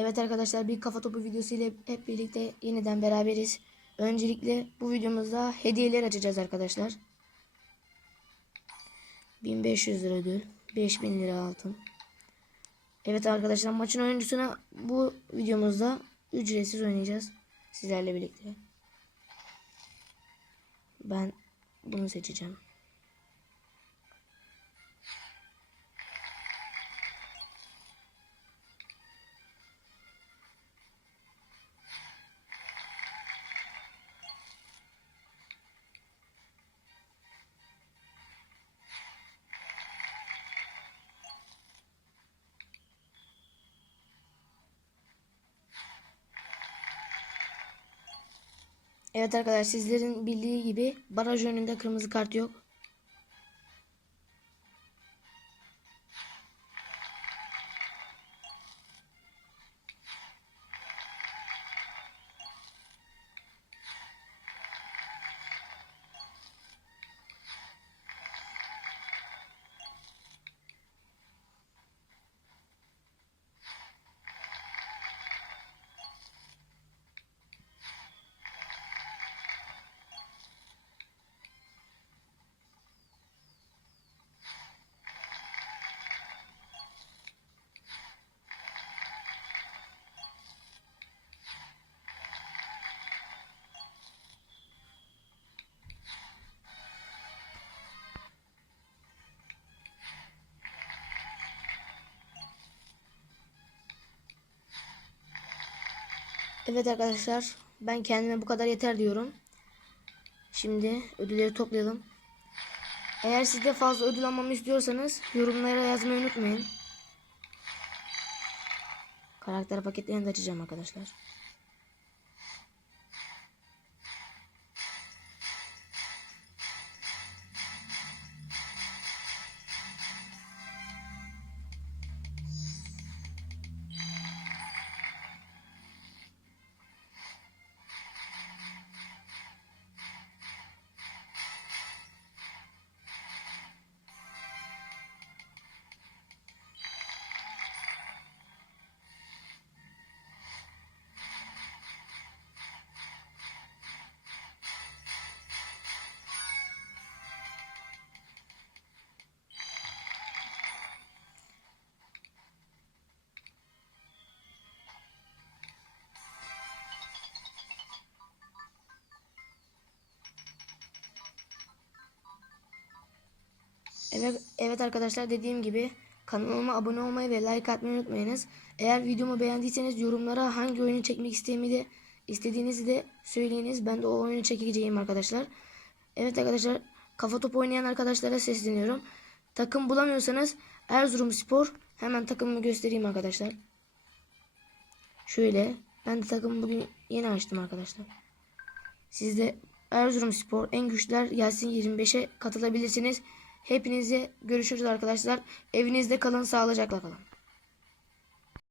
Evet arkadaşlar bir kafa topu videosu ile hep birlikte yeniden beraberiz. Öncelikle bu videomuzda hediyeler açacağız arkadaşlar. 1500 lira ödül, 5000 lira altın. Evet arkadaşlar maçın oyuncusuna bu videomuzda ücretsiz oynayacağız sizlerle birlikte. Ben bunu seçeceğim. Evet arkadaşlar sizlerin bildiği gibi baraj önünde kırmızı kart yok. Evet arkadaşlar ben kendime bu kadar yeter diyorum. Şimdi ödülleri toplayalım. Eğer siz de fazla ödül almamı istiyorsanız yorumlara yazmayı unutmayın. Karakter paketlerini de açacağım arkadaşlar. Evet, evet arkadaşlar dediğim gibi kanalıma abone olmayı ve like atmayı unutmayınız. Eğer videomu beğendiyseniz yorumlara hangi oyunu çekmek istediğimi de istediğinizi de söyleyiniz. Ben de o oyunu çekeceğim arkadaşlar. Evet arkadaşlar kafa top oynayan arkadaşlara sesleniyorum. Takım bulamıyorsanız Erzurumspor hemen takımımı göstereyim arkadaşlar. Şöyle ben de takımı bugün yeni açtım arkadaşlar. Siz de Erzurumspor en güçler gelsin 25'e katılabilirsiniz. Hepinize görüşürüz arkadaşlar. Evinizde kalın, sağlıcakla kalın.